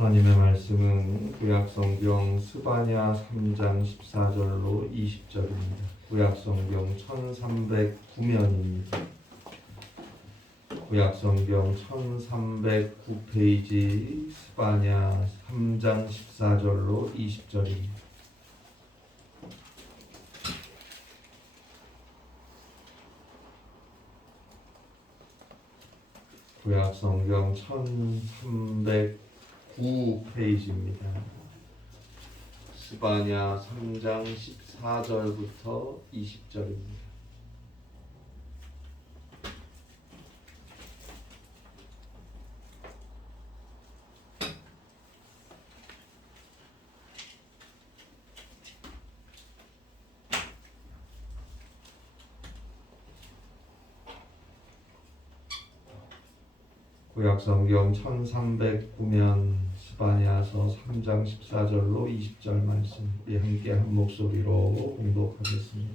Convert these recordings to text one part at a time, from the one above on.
하나님의 말씀은 구약성경 스바냐 3장 14절로 20절입니다. 구약성경 1309면입니다. 구약성경 1309페이지 스바냐 3장 14절로 20절입니다. 구약성경 1309페이지입니다. 스바냐 3장 14절부터 20절입니다. 구약성경 1309면 스바냐서 3장 14절로 20절 말씀 우리 함께 한 목소리로 공독하겠습니다.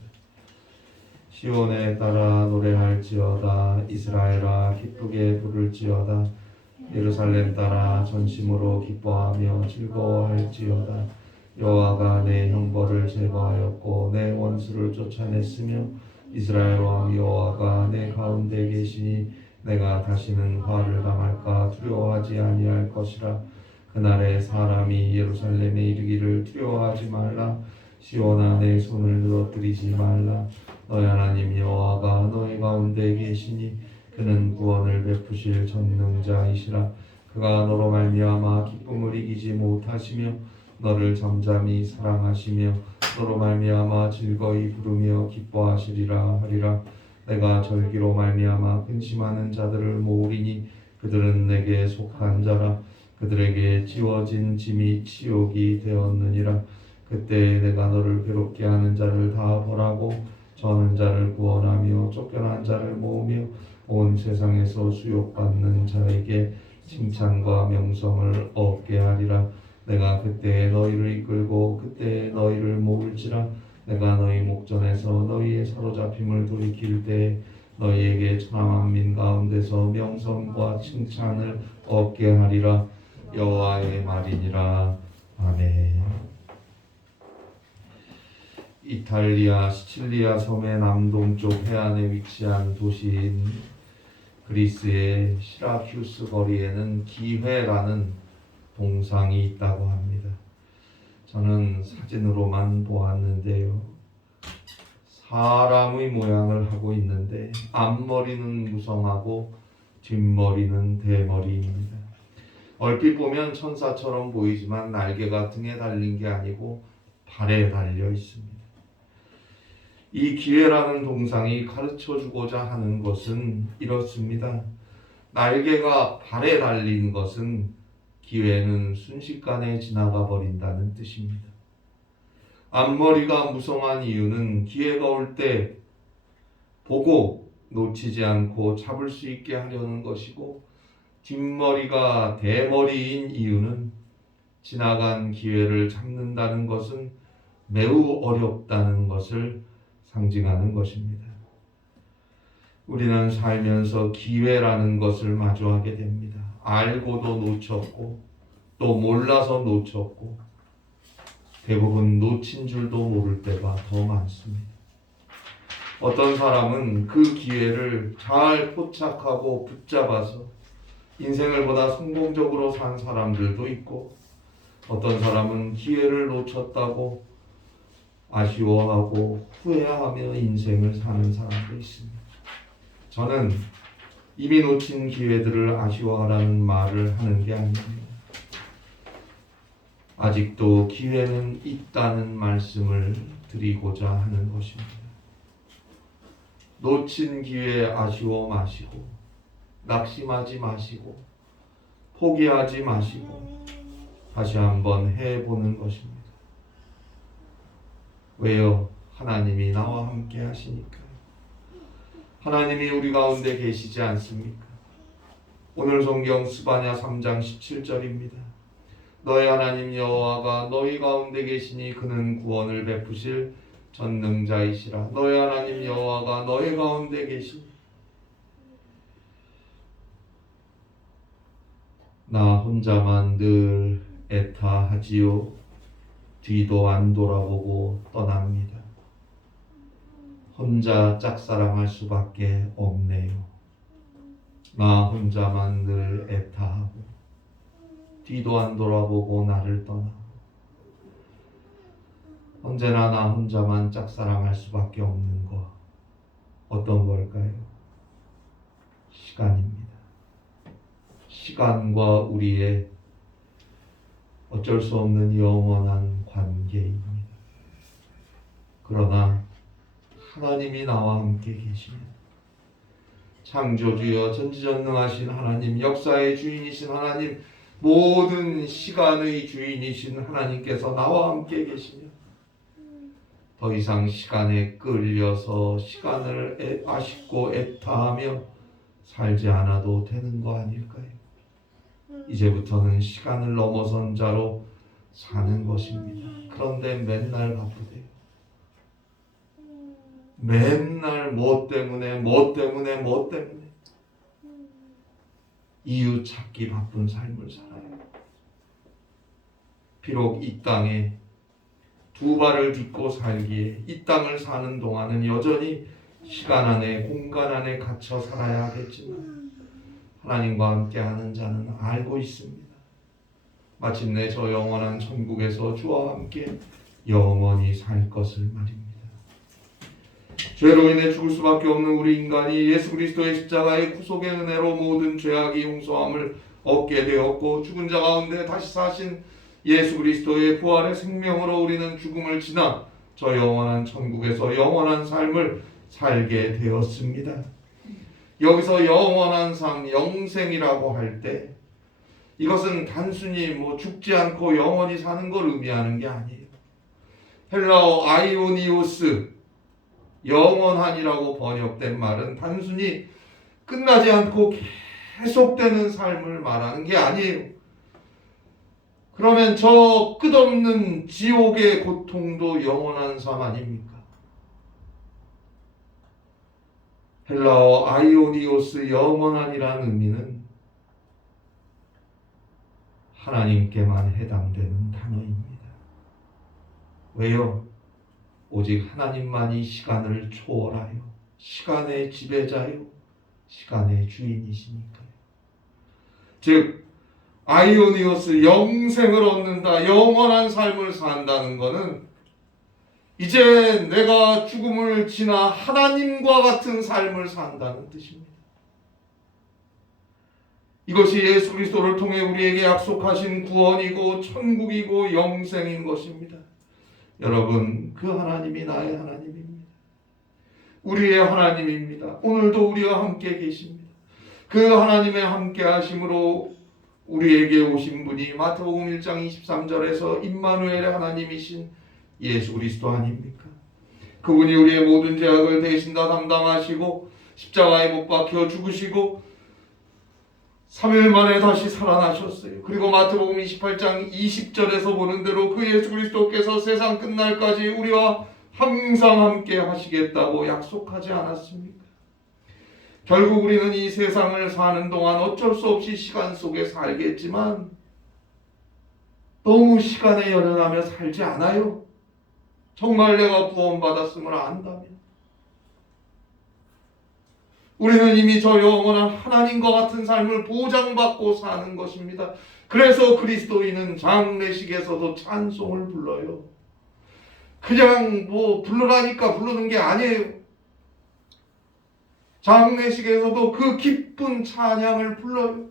시온에 따라 노래할지어다. 이스라엘아 기쁘게 부를지어다. 예루살렘 따라 전심으로 기뻐하며 즐거워할지어다. 여호와가 내 형벌을 제거하였고 내 원수를 쫓아냈으며 이스라엘 왕 여호와가 내 가운데 계시니 내가 다시는 화를 당할까 두려워하지 아니할 것이라. 그날에 사람이 예루살렘에 이르기를 두려워하지 말라. 시온아 내 손을 늘어뜨리지 말라. 너희 하나님 여호와가 너희 가운데 계시니 그는 구원을 베푸실 전능자이시라. 그가 너로 말미암아 기쁨을 이기지 못하시며 너를 잠잠히 사랑하시며 너로 말미암아 즐거이 부르며 기뻐하시리라 하리라. 내가 절기로 말미암아 근심하는 자들을 모으리니 그들은 내게 속한 자라. 그들에게 지워진 짐이 치욕이 되었느니라. 그때 내가 너를 괴롭게 하는 자를 다 벌하고 저는 자를 구원하며 쫓겨난 자를 모으며 온 세상에서 수욕받는 자에게 칭찬과 명성을 얻게 하리라. 내가 그때 너희를 이끌고 그때 너희를 모을지라. 내가 너희 목전에서 너희의 사로잡힘을 돌이킬 때 너희에게 천하만민 가운데서 명성과 칭찬을 얻게 하리라. 여호와의 말이니라. 아멘. 이탈리아 시칠리아 섬의 남동쪽 해안에 위치한 도시인 그리스의 시라큐스 거리에는 기회라는 동상이 있다고 합니다. 저는 사진으로만 보았는데요. 사람의 모양을 하고 있는데 앞머리는 무성하고 뒷머리는 대머리입니다. 얼핏 보면 천사처럼 보이지만 날개가 등에 달린 게 아니고 발에 달려 있습니다. 이 기회라는 동상이 가르쳐주고자 하는 것은 이렇습니다. 날개가 발에 달린 것은 기회는 순식간에 지나가 버린다는 뜻입니다. 앞머리가 무성한 이유는 기회가 올 때 보고 놓치지 않고 잡을 수 있게 하려는 것이고, 뒷머리가 대머리인 이유는 지나간 기회를 잡는다는 것은 매우 어렵다는 것을 상징하는 것입니다. 우리는 살면서 기회라는 것을 마주하게 됩니다. 알고도 놓쳤고 또 몰라서 놓쳤고 대부분 놓친 줄도 모를 때가 더 많습니다. 어떤 사람은 그 기회를 잘 포착하고 붙잡아서 인생을 보다 성공적으로 산 사람들도 있고, 어떤 사람은 기회를 놓쳤다고 아쉬워하고 후회하며 인생을 사는 사람도 있습니다. 저는 이미 놓친 기회들을 아쉬워하라는 말을 하는 게 아닙니다. 아직도 기회는 있다는 말씀을 드리고자 하는 것입니다. 놓친 기회 아쉬워 마시고 낙심하지 마시고 포기하지 마시고 다시 한번 해보는 것입니다. 왜요? 하나님이 나와 함께 하시니까. 하나님이 우리 가운데 계시지 않습니까? 오늘 성경 스바냐 3장 17절입니다. 너희 하나님 여호와가 너희 가운데 계시니 그는 구원을 베푸실 전능자이시라. 너희 하나님 여호와가 너희 가운데 계시니 나 혼자만 늘 애타하지요. 뒤도 안 돌아보고 떠납니다. 혼자 짝사랑할 수밖에 없네요. 나 혼자만 늘 애타하고 뒤도 안 돌아보고 나를 떠나고 언제나 나 혼자만 짝사랑할 수밖에 없는 것 어떤 걸까요? 시간입니다. 시간과 우리의 어쩔 수 없는 영원한 관계입니다. 그러나 하나님이 나와 함께 계시면 창조주여 전지전능하신 하나님, 역사의 주인이신 하나님, 모든 시간의 주인이신 하나님께서 나와 함께 계시면 더 이상 시간에 끌려서 시간을 아쉽고 애타하며 살지 않아도 되는 거 아닐까요? 이제부터는 시간을 넘어선 자로 사는 것입니다. 그런데 맨날 바쁘대요. 맨날 뭐 때문에 이유 찾기 바쁜 삶을 살아요. 비록 이 땅에 두 발을 딛고 살기에 이 땅을 사는 동안은 여전히 시간 안에 공간 안에 갇혀 살아야 하겠지만 하나님과 함께하는 자는 알고 있습니다. 마침내 저 영원한 천국에서 주와 함께 영원히 살 것을 말입니다. 죄로 인해 죽을 수밖에 없는 우리 인간이 예수 그리스도의 십자가의 구속의 은혜로 모든 죄악이 용서함을 얻게 되었고 죽은 자 가운데 다시 사신 예수 그리스도의 부활의 생명으로 우리는 죽음을 지나 저 영원한 천국에서 영원한 삶을 살게 되었습니다. 여기서 영원한 삶, 영생이라고 할 때 이것은 단순히 죽지 않고 영원히 사는 걸 의미하는 게 아니에요. 헬라어 아이오니오스, 영원한이라고 번역된 말은 단순히 끝나지 않고 계속되는 삶을 말하는 게 아니에요. 그러면 저 끝없는 지옥의 고통도 영원한 삶 아닙니까? 헬라어 아이오니오스 영원한이라는 의미는 하나님께만 해당되는 단어입니다. 왜요? 오직 하나님만이 시간을 초월하여 시간의 지배자요 시간의 주인이시니까요. 즉 아이오니오스 영생을 얻는다, 영원한 삶을 산다는 것은 이제 내가 죽음을 지나 하나님과 같은 삶을 산다는 뜻입니다. 이것이 예수 그리스도를 통해 우리에게 약속하신 구원이고 천국이고 영생인 것입니다. 여러분, 그 하나님이 나의 하나님입니다. 우리의 하나님입니다. 오늘도 우리와 함께 계십니다. 그 하나님의 함께 하심으로 우리에게 오신 분이 마태복음 1장 23절에서 임마누엘의 하나님이신 예수 그리스도 아닙니까? 그분이 우리의 모든 죄악을 대신 다 담당하시고 십자가에 못 박혀 죽으시고 3일 만에 다시 살아나셨어요. 그리고 마태복음 28장 20절에서 보는 대로 그 예수 그리스도께서 세상 끝날까지 우리와 항상 함께 하시겠다고 약속하지 않았습니까? 결국 우리는 이 세상을 사는 동안 어쩔 수 없이 시간 속에 살겠지만 너무 시간에 연연하며 살지 않아요. 정말 내가 구원받았음을 안다면 우리는 이미 저 영원한 하나님과 같은 삶을 보장받고 사는 것입니다. 그래서 그리스도인은 장례식에서도 찬송을 불러요. 그냥 부르라니까 부르는 게 아니에요. 장례식에서도 그 기쁜 찬양을 불러요.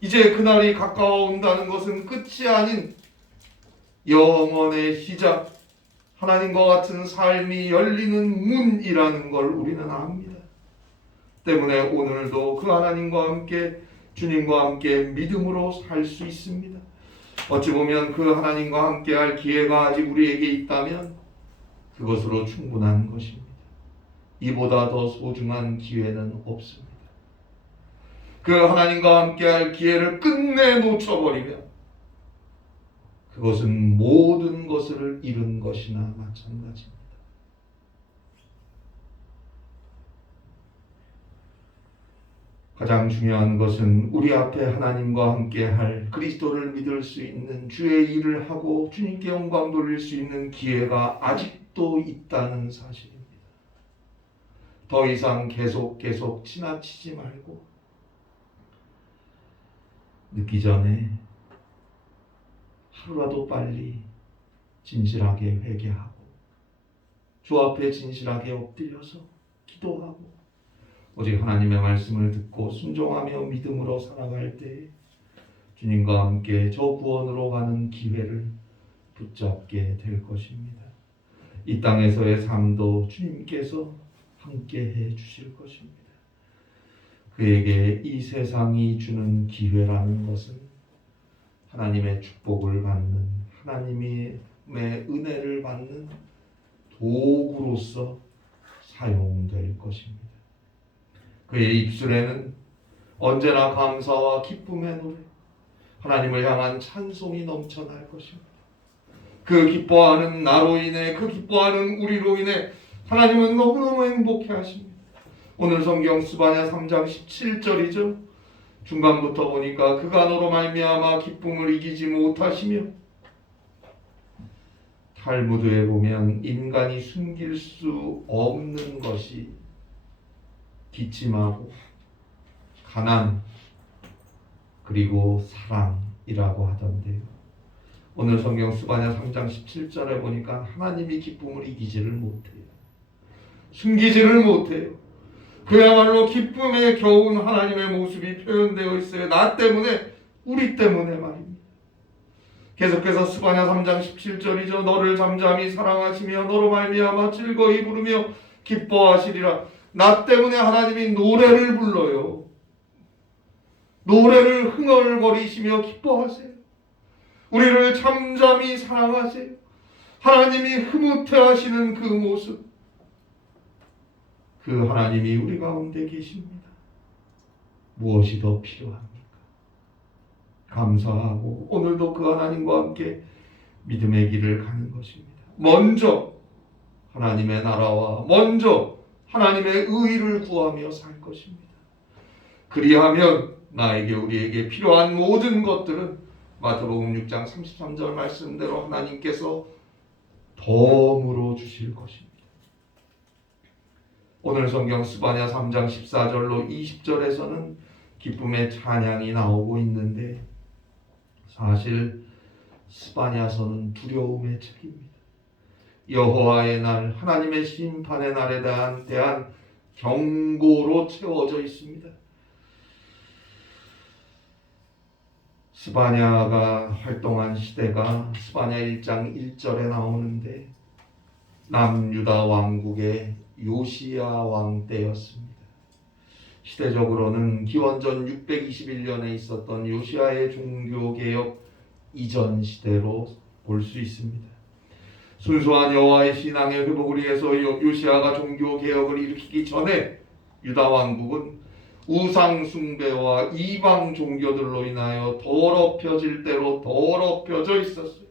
이제 그날이 가까워온다는 것은 끝이 아닌 영원의 시작, 하나님과 같은 삶이 열리는 문이라는 걸 우리는 압니다. 때문에 오늘도 그 하나님과 함께 주님과 함께 믿음으로 살 수 있습니다. 어찌 보면 그 하나님과 함께 할 기회가 아직 우리에게 있다면 그것으로 충분한 것입니다. 이보다 더 소중한 기회는 없습니다. 그 하나님과 함께 할 기회를 끝내 놓쳐버리면 그것은 모든 것을 잃은 것이나 마찬가지입니다. 가장 중요한 것은 우리 앞에 하나님과 함께 할 그리스도를 믿을 수 있는 주의 일을 하고 주님께 영광 돌릴 수 있는 기회가 아직도 있다는 사실입니다. 더 이상 계속 지나치지 말고 늦기 전에 하루라도 빨리 진실하게 회개하고 주 앞에 진실하게 엎드려서 기도하고 오직 하나님의 말씀을 듣고 순종하며 믿음으로 살아갈 때 주님과 함께 저 구원으로 가는 기회를 붙잡게 될 것입니다. 이 땅에서의 삶도 주님께서 함께 해 주실 것입니다. 그에게 이 세상이 주는 기회라는 것은 하나님의 축복을 받는, 하나님의 은혜를 받는 도구로서 사용될 것입니다. 그의 입술에는 언제나 감사와 기쁨의 노래, 하나님을 향한 찬송이 넘쳐날 것입니다. 그 기뻐하는 나로 인해, 그 기뻐하는 우리로 인해 하나님은 너무너무 행복해 하십니다. 오늘 성경 스바냐 3장 17절이죠. 중간부터 보니까 그가 너로 말미암아 기쁨을 이기지 못하시며, 탈무드에 보면 인간이 숨길 수 없는 것이 기침하고 가난 그리고 사랑이라고 하던데요. 오늘 성경 스바냐 3장 17절에 보니까 하나님이 기쁨을 이기지를 못해요. 숨기지를 못해요. 그야말로 기쁨에 겨운 하나님의 모습이 표현되어 있어요. 나 때문에, 우리 때문에 말입니다. 계속해서 스바냐 3장 17절이죠. 너를 잠잠히 사랑하시며 너로 말미암아 즐거이 부르며 기뻐하시리라. 나 때문에 하나님이 노래를 불러요. 노래를 흥얼거리시며 기뻐하세요. 우리를 잠잠히 사랑하세요. 하나님이 흐뭇해하시는 그 모습, 그 하나님이 우리 가운데 계십니다. 무엇이 더 필요합니까? 감사하고 오늘도 그 하나님과 함께 믿음의 길을 가는 것입니다. 먼저 하나님의 나라와 먼저 하나님의 의의를 구하며 살 것입니다. 그리하면 나에게, 우리에게 필요한 모든 것들은 마태복음 6장 33절 말씀대로 하나님께서 덤으로 주실 것입니다. 오늘 성경 스바냐 3장 14절로 20절에서는 기쁨의 찬양이 나오고 있는데, 사실 스바냐서는 두려움의 책입니다. 여호와의 날, 하나님의 심판의 날에 대한 경고로 채워져 있습니다. 스바냐가 활동한 시대가 스바냐 1장 1절에 나오는데 남유다 왕국의 요시야 왕 때였습니다. 시대적으로는 기원전 621년에 있었던 요시야의 종교개혁 이전 시대로 볼 수 있습니다. 순수한 여호와의 신앙의 회복을 위해서 요시야가 종교개혁을 일으키기 전에 유다 왕국은 우상 숭배와 이방 종교들로 인하여 더럽혀질 대로 더럽혀져 있었어요.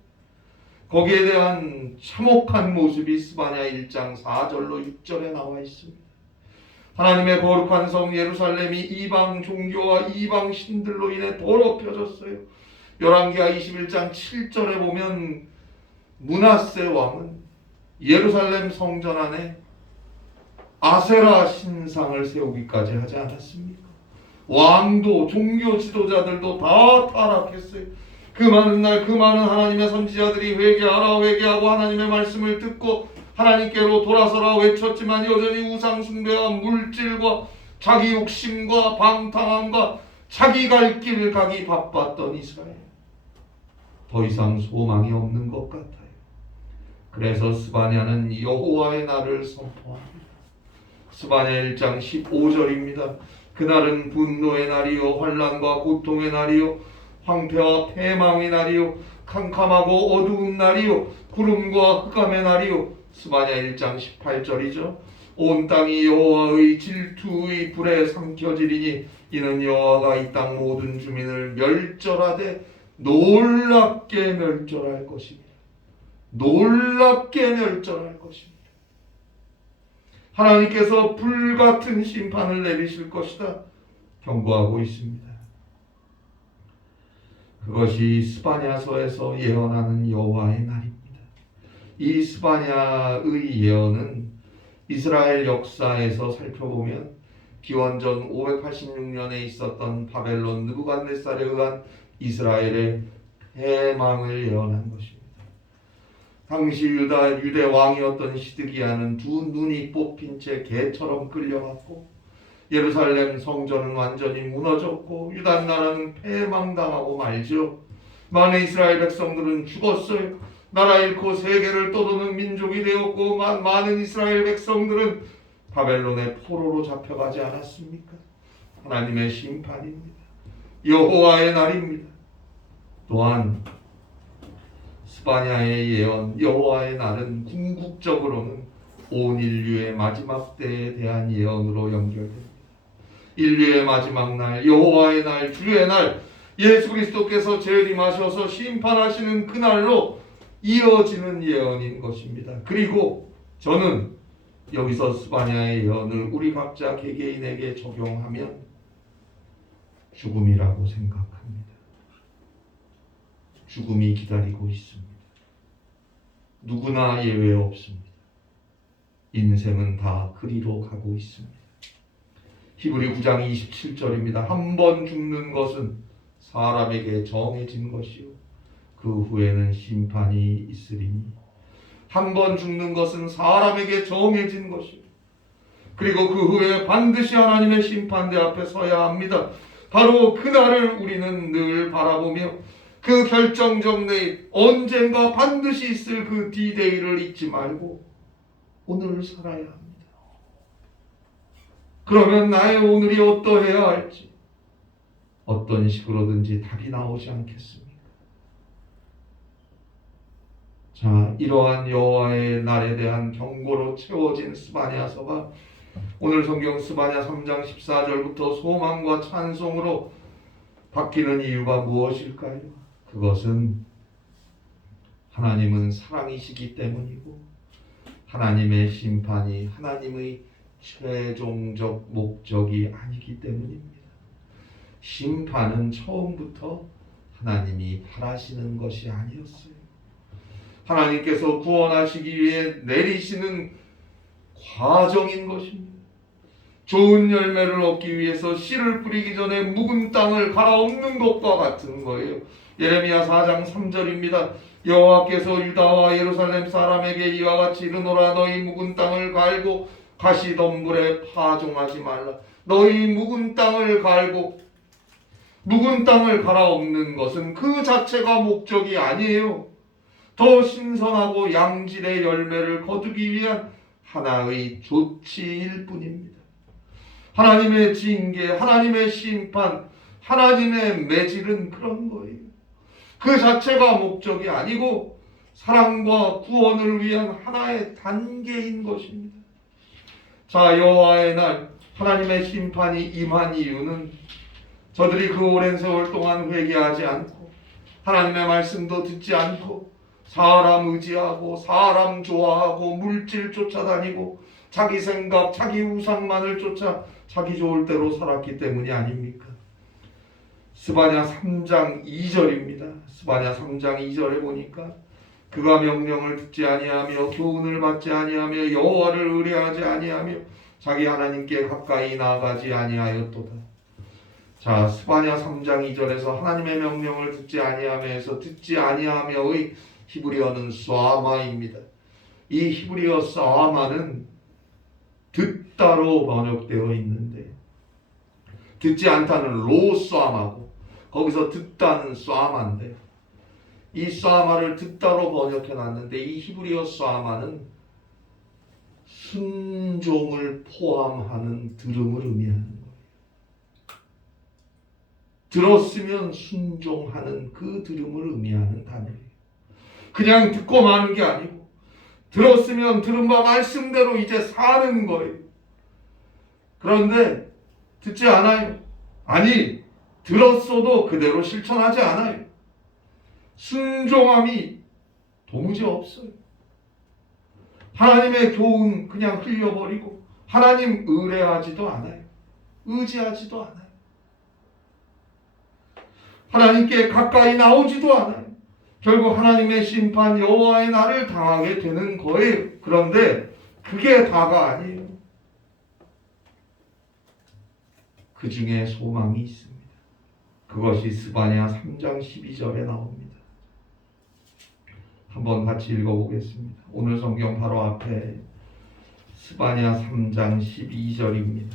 거기에 대한 참혹한 모습이 스바냐 1장 4절로 6절에 나와 있습니다. 하나님의 거룩한 성 예루살렘이 이방 종교와 이방 신들로 인해 더럽혀졌어요. 열왕기하 21장 7절에 보면 므낫세 왕은 예루살렘 성전 안에 아세라 신상을 세우기까지 하지 않았습니까? 왕도 종교 지도자들도 다 타락했어요. 그 많은 날 그 많은 하나님의 선지자들이 회개하라 회개하고 하나님의 말씀을 듣고 하나님께로 돌아서라 외쳤지만 여전히 우상 숭배와 물질과 자기 욕심과 방탕함과 자기 갈 길 가기 바빴던 이스라엘, 더 이상 소망이 없는 것 같아요. 그래서 스바냐는 여호와의 날을 선포합니다. 스바냐 1장 15절입니다. 그날은 분노의 날이요 환난과 고통의 날이요 황폐와 패망의 날이요 캄캄하고 어두운 날이요 구름과 흑암의 날이요. 스바냐 1장 18절이죠. 온 땅이 여호와의 질투의 불에 삼켜지리니 이는 여호와가 이 땅 모든 주민을 멸절하되 놀랍게 멸절할 것입니다. 놀랍게 멸절할 것입니다. 하나님께서 불같은 심판을 내리실 것이다. 경고하고 있습니다. 그것이 스바냐서에서 예언하는 여호와의 날입니다. 이 스바냐의 예언은 이스라엘 역사에서 살펴보면 기원전 586년에 있었던 바벨론 느부갓네살에 의한 이스라엘의 패망을 예언한 것입니다. 당시 유대 왕이었던 시드기야는 두 눈이 뽑힌 채 개처럼 끌려갔고 예루살렘 성전은 완전히 무너졌고 유다 나라는 패망당하고 말죠. 많은 이스라엘 백성들은 죽었어요. 나라 잃고 세계를 떠도는 민족이 되었고 많은 이스라엘 백성들은 바벨론의 포로로 잡혀가지 않았습니까? 하나님의 심판입니다. 여호와의 날입니다. 또한 스바냐의 예언 여호와의 날은 궁극적으로는 온 인류의 마지막 때에 대한 예언으로 연결됩니다. 인류의 마지막 날, 여호와의 날, 주의 날, 예수 그리스도께서 재림하셔서 심판하시는 그날로 이어지는 예언인 것입니다. 그리고 저는 여기서 스바냐의 예언을 우리 각자 개개인에게 적용하면 죽음이라고 생각합니다. 죽음이 기다리고 있습니다. 누구나 예외 없습니다. 인생은 다 그리로 가고 있습니다. 히브리 9장 27절입니다. 한 번 죽는 것은 사람에게 정해진 것이요 그 후에는 심판이 있으리니. 한 번 죽는 것은 사람에게 정해진 것이요 그리고 그 후에 반드시 하나님의 심판대 앞에 서야 합니다. 바로 그날을 우리는 늘 바라보며 그 결정적 내일 언젠가 반드시 있을 그 D-Day를 잊지 말고 오늘을 살아야 합니다. 그러면 나의 오늘이 어떠해야 할지 어떤 식으로든지 답이 나오지 않겠습니까? 자, 이러한 여호와의 날에 대한 경고로 채워진 스바냐서가 오늘 성경 스바냐 3장 14절부터 소망과 찬송으로 바뀌는 이유가 무엇일까요? 그것은 하나님은 사랑이시기 때문이고 하나님의 심판이 하나님의 최종적 목적이 아니기 때문입니다. 심판은 처음부터 하나님이 바라시는 것이 아니었어요. 하나님께서 구원하시기 위해 내리시는 과정인 것입니다. 좋은 열매를 얻기 위해서 씨를 뿌리기 전에 묵은 땅을 갈아엎는 것과 같은 거예요. 예레미야 4장 3절입니다. 여호와께서 유다와 예루살렘 사람에게 이와 같이 이르노라. 너희 묵은 땅을 갈고 가시덤불에 파종하지 말라. 너희 묵은 땅을 갈고 묵은 땅을 갈아엎는 것은 그 자체가 목적이 아니에요. 더 신선하고 양질의 열매를 거두기 위한 하나의 조치일 뿐입니다. 하나님의 징계, 하나님의 심판, 하나님의 매질은 그런 거예요. 그 자체가 목적이 아니고 사랑과 구원을 위한 하나의 단계인 것입니다. 자, 여호와의 날 하나님의 심판이 임한 이유는 저들이 그 오랜 세월 동안 회개하지 않고 하나님의 말씀도 듣지 않고 사람 의지하고 사람 좋아하고 물질 쫓아다니고 자기 생각, 자기 우상만을 쫓아 자기 좋을 대로 살았기 때문이 아닙니까? 스바냐 3장 2절입니다. 스바냐 3장 2절에 보니까 그가 명령을 듣지 아니하며 교훈을 받지 아니하며 여호와를 의뢰하지 아니하며 자기 하나님께 가까이 나아가지 아니하였도다. 자, 스바냐 3장 2절에서 하나님의 명령을 듣지 아니하며에서 듣지 아니하며의 히브리어는 쏴마입니다. 이 히브리어 쏴마는 듣다로 번역되어 있는데 듣지 않다는 로쏴마고 거기서 듣다는 쏴마인데 이 쏴마를 듣다로 번역해 놨는데 이 히브리어 쏴마는 순종을 포함하는 들음을 의미하는 거예요. 들었으면 순종하는 그 들음을 의미하는 단어예요. 그냥 듣고 마는 게 아니고 들었으면 들은 바 말씀대로 이제 사는 거예요. 그런데 듣지 않아요. 아니, 들었어도 그대로 실천하지 않아요. 순종함이 도무지 없어요. 하나님의 교훈 그냥 흘려버리고 하나님 의뢰하지도 않아요. 의지하지도 않아요. 하나님께 가까이 나오지도 않아요. 결국 하나님의 심판 여호와의 날을 당하게 되는 거예요. 그런데 그게 다가 아니에요. 그 중에 소망이 있습니다. 그것이 스바냐 3장 12절에 나옵니다. 한번 같이 읽어보겠습니다. 오늘 성경 바로 앞에 스바냐 3장 12절입니다.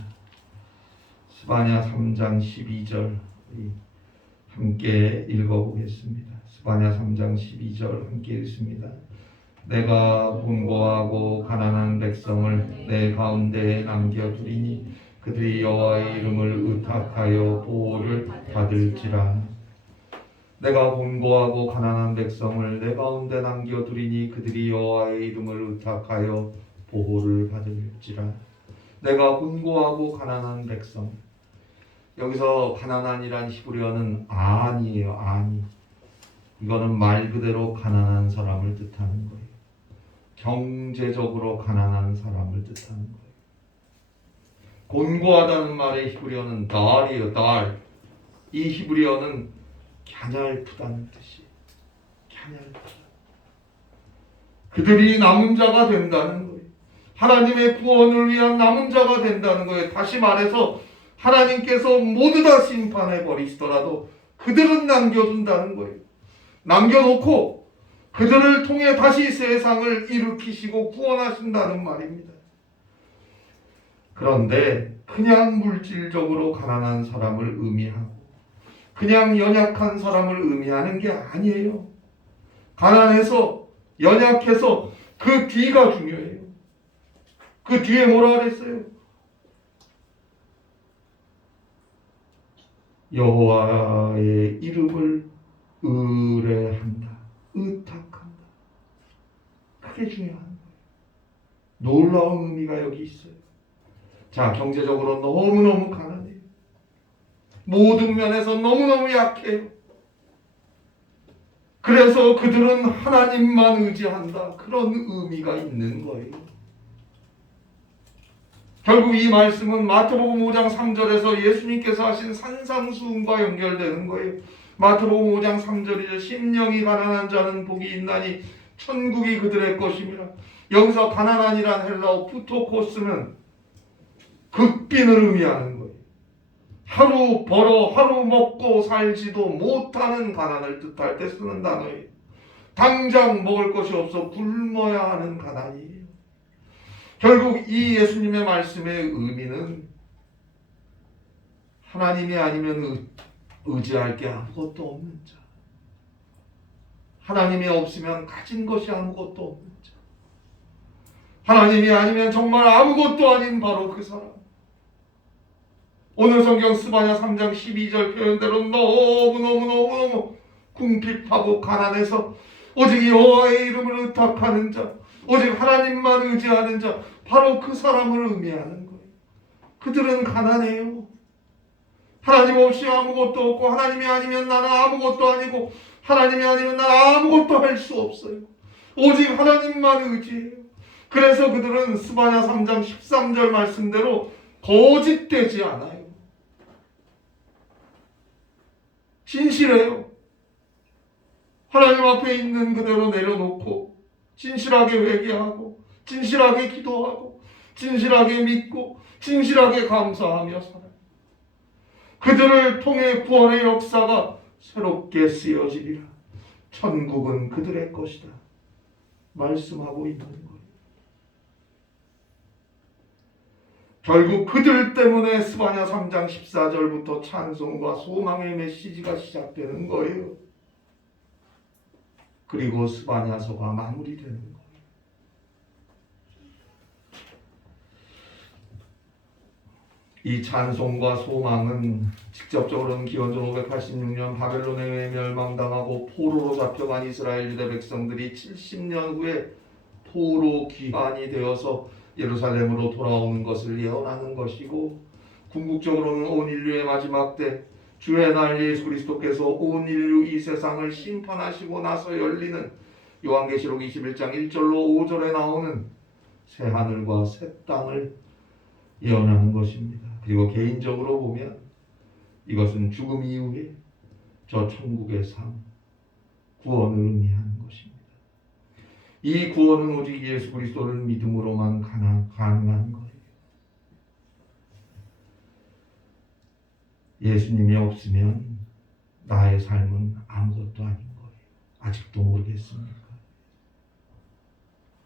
스바냐 3장 12절 함께 읽어보겠습니다. 스바냐 3장 12절 함께 읽습니다. 내가 곤고하고 가난한 백성을 내 가운데에 남겨두리니 그들이 여호와의 이름을 의탁하여 보호를 받을지라. 내가 곤고하고 가난한 백성을 내 가운데 남겨두리니 그들이 여호와의 이름을 의탁하여 보호를 받을지라. 내가 곤고하고 가난한 백성. 여기서 가난한이란 히브리어는 아니에요. 아니. 이거는 말 그대로 가난한 사람을 뜻하는 거예요. 경제적으로 가난한 사람을 뜻하는 거예요. 곤고하다는 말의 히브리어는 달이에요. 달. 이 히브리어는 갸냘프다는 뜻이에요. 갸냘프다. 그들이 남은 자가 된다는 거예요. 하나님의 구원을 위한 남은 자가 된다는 거예요. 다시 말해서 하나님께서 모두 다 심판해 버리시더라도 그들은 남겨둔다는 거예요. 남겨놓고 그들을 통해 다시 세상을 일으키시고 구원하신다는 말입니다. 그런데 그냥 물질적으로 가난한 사람을 의미하고 그냥 연약한 사람을 의미하는 게 아니에요. 가난해서 연약해서 그 뒤가 중요해요. 그 뒤에 뭐라 그랬어요? 여호와의 이름을 의뢰한다. 의탁한다. 그게 중요한 거예요. 놀라운 의미가 여기 있어요. 자, 경제적으로 너무너무 가난해요. 모든 면에서 너무너무 약해요. 그래서 그들은 하나님만 의지한다. 그런 의미가 있는 거예요. 결국 이 말씀은 마태복음 5장 3절에서 예수님께서 하신 산상수훈과 연결되는 거예요. 마태복음 5장 3절이죠. 심령이 가난한 자는 복이 있나니 천국이 그들의 것임이라. 여기서 가난한이란 헬라어 푸토코스는 극빈을 의미하는 거예요. 하루 벌어 하루 먹고 살지도 못하는 가난을 뜻할 때 쓰는 단어예요. 당장 먹을 것이 없어 굶어야 하는 가난이에요. 결국 이 예수님의 말씀의 의미는 하나님이 아니면 의지할 게 아무것도 없는 자. 하나님이 없으면 가진 것이 아무것도 없는 자. 하나님이 아니면 정말 아무것도 아닌 바로 그 사람. 오늘 성경 스바냐 3장 12절 표현대로 너무너무 궁핍하고 가난해서 오직 여호와의 이름을 의탁하는 자, 오직 하나님만 의지하는 자, 바로 그 사람을 의미하는 거예요. 그들은 가난해요. 하나님 없이 아무것도 없고 하나님이 아니면 나는 아무것도 아니고 하나님이 아니면 나는 아무것도 할 수 없어요. 오직 하나님만 의지해요. 그래서 그들은 스바냐 3장 13절 말씀대로 거짓되지 않아요. 진실해요. 하나님 앞에 있는 그대로 내려놓고 진실하게 회개하고 진실하게 기도하고 진실하게 믿고 진실하게 감사하며 살아요. 그들을 통해 구원의 역사가 새롭게 쓰여지리라. 천국은 그들의 것이다. 말씀하고 있는 거예요. 결국 그들 때문에 스바냐 3장 14절부터 찬송과 소망의 메시지가 시작되는 거예요. 그리고 스바냐서가 마무리되는 거예요. 이 찬송과 소망은 직접적으로는 기원전 586년 바벨론에 의해 멸망당하고 포로로 잡혀간 이스라엘 유대 백성들이 70년 후에 포로 귀환이 되어서 예루살렘으로 돌아오는 것을 예언하는 것이고, 궁극적으로는 온 인류의 마지막 때 주의 날 예수 그리스도께서 온 인류 이 세상을 심판하시고 나서 열리는 요한계시록 21장 1절로 5절에 나오는 새 하늘과 새 땅을 예언하는 것입니다. 그리고 개인적으로 보면 이것은 죽음 이후에 저 천국의 삶, 구원을 의미하는 것입니다. 이 구원은 오직 예수 그리스도를 믿음으로만 가능한 거예요. 예수님이 없으면 나의 삶은 아무것도 아닌 거예요. 아직도 모르겠습니까?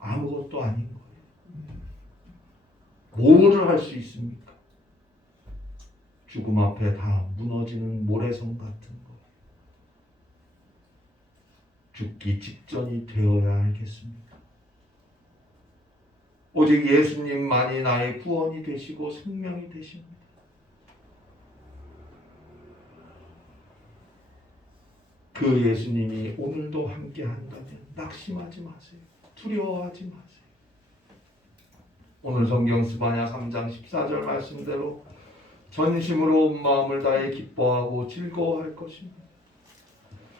아무것도 아닌 거예요. 뭐를 할 수 있습니까? 죽음 앞에 다 무너지는 모래성 같은 거예요. 죽기 직전이 되어야 알겠습니까? 오직 예수님만이 나의 구원이 되시고 생명이 되십니다. 그 예수님이 오늘도 함께 한다면 낙심하지 마세요. 두려워하지 마세요. 오늘 성경 스바냐 3장 14절 말씀대로 전심으로 온 마음을 다해 기뻐하고 즐거워할 것입니다.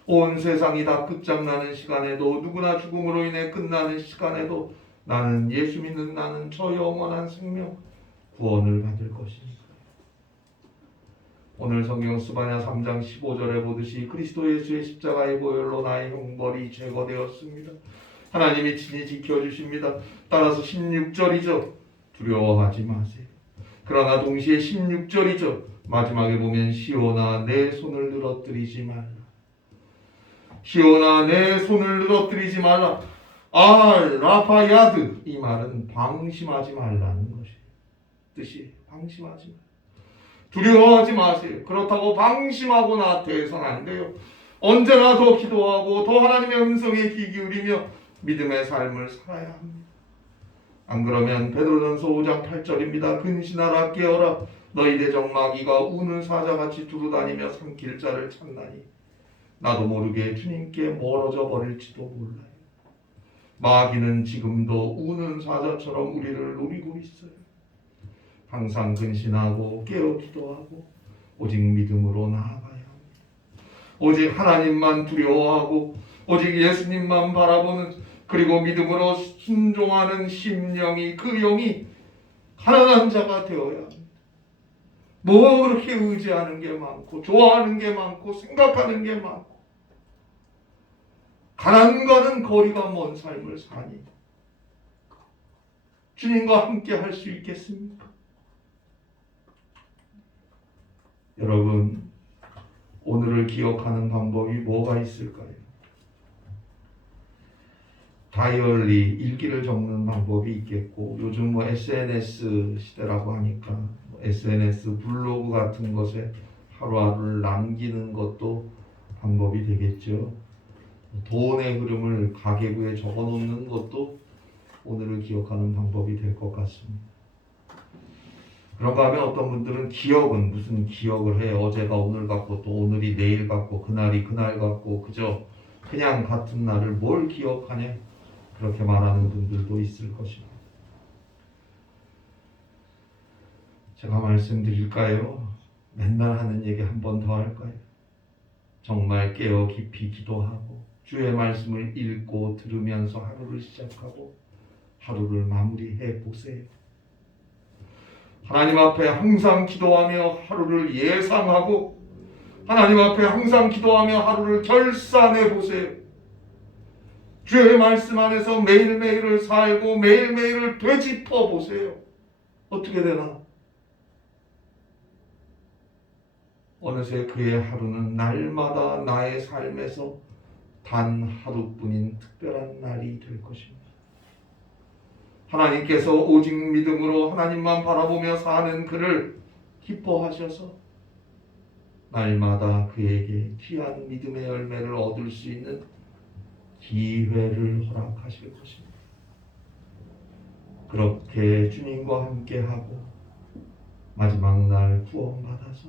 온 세상이 다 끝장나는 시간에도, 누구나 죽음으로 인해 끝나는 시간에도 나는 예수 믿는 나는 저 영원한 생명 구원을 받을 것입니다. 오늘 성경 스바냐 3장 15절에 보듯이 그리스도 예수의 십자가의 보혈로 나의 형벌이 제거되었습니다. 하나님이 친히 지켜주십니다. 따라서 16절이죠. 두려워하지 마세요. 그러나 동시에 16절이죠. 마지막에 보면 시온아 내 손을 늘어뜨리지 말라. 시온아 내 손을 늘어뜨리지 말라. 라파야드, 이 말은 방심하지 말라는 것이에요. 뜻이 방심하지 말라. 두려워하지 마세요. 그렇다고 방심하고 나태해서는 안 돼요. 언제나 더 기도하고 더 하나님의 음성에 귀 기울이며 믿음의 삶을 살아야 합니다. 안 그러면 베드로전서 5장 8절입니다. 근신하라 깨어라 너희 대적 마귀가 우는 사자같이 두루다니며 삼킬 자를 찾나니 나도 모르게 주님께 멀어져 버릴지도 몰라요. 마귀는 지금도 우는 사자처럼 우리를 노리고 있어요. 항상 근신하고 깨어 기도하고 오직 믿음으로 나아가야 합니다. 오직 하나님만 두려워하고 오직 예수님만 바라보는, 그리고 믿음으로 순종하는 심령이, 그 영이 가난한 자가 되어야 합니다. 뭐 그렇게 의지하는 게 많고 좋아하는 게 많고 생각하는 게 많고 가난과는 거리가 먼 삶을 사니 주님과 함께 할 수 있겠습니까? 여러분, 오늘을 기억하는 방법이 뭐가 있을까요? 다이어리, 일기를 적는 방법이 있겠고, 요즘 SNS 시대라고 하니까 SNS 블로그 같은 것에 하루하루를 남기는 것도 방법이 되겠죠. 돈의 흐름을 가계부에 적어 놓는 것도 오늘을 기억하는 방법이 될 것 같습니다. 그런가 하면 어떤 분들은 기억은 무슨 기억을 해. 어제가 오늘 같고 또 오늘이 내일 같고 그날이 그날 같고 그냥 같은 날을 뭘 기억하냐, 그렇게 말하는 분들도 있을 것입니다. 제가 말씀드릴까요? 맨날 하는 얘기 한 번 더 할까요? 정말 깨어 깊이 기도하고 주의 말씀을 읽고 들으면서 하루를 시작하고 하루를 마무리해 보세요. 하나님 앞에 항상 기도하며 하루를 예상하고 하나님 앞에 항상 기도하며 하루를 결산해 보세요. 주의 말씀 안에서 매일매일을 살고 매일매일을 되짚어 보세요. 어떻게 되나? 어느새 그의 하루는 날마다 나의 삶에서 단 하루뿐인 특별한 날이 될 것입니다. 하나님께서 오직 믿음으로 하나님만 바라보며 사는 그를 기뻐하셔서 날마다 그에게 귀한 믿음의 열매를 얻을 수 있는 기회를 허락하실 것입니다. 그렇게 주님과 함께하고 마지막 날 구원받아서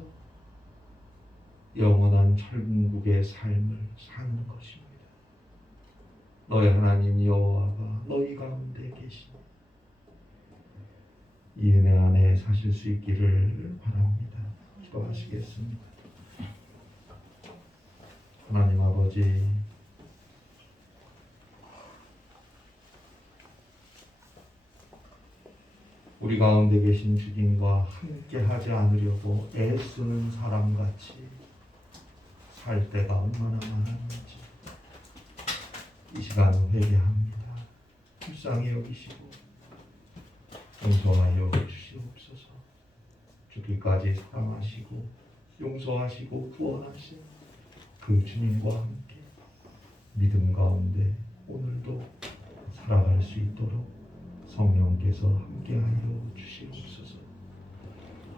영원한 천국의 삶을 사는 것입니다. 너희 하나님 여호와가 너희 가운데 계시니 이 은혜 안에 사실 수 있기를 바랍니다. 기도하시겠습니다. 하나님 아버지, 우리 가운데 계신 주님과 함께 하지 않으려고 애쓰는 사람같이 살 때가 얼마나 많았는지 이 시간 회개합니다. 불쌍히 여기시고 용서하여 주시옵소서. 죽기까지 사랑하시고 용서하시고 구원하신 그 주님과 함께 믿음 가운데 오늘도 살아갈 수 있도록 성령께서 함께하여 주시옵소서.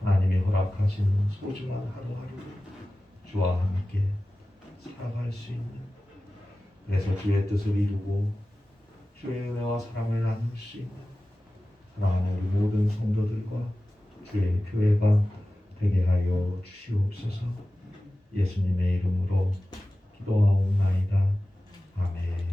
하나님이 허락하시는 소중한 하루하루를 주와 함께 살아갈 수 있는, 그래서 주의 뜻을 이루고 주의 은혜와 사랑을 나눌 수 있는 사랑하는 우리 모든 성도들과 주의 교회가 되게 하여 주시옵소서. 예수님의 이름으로 기도하옵나이다. 아멘.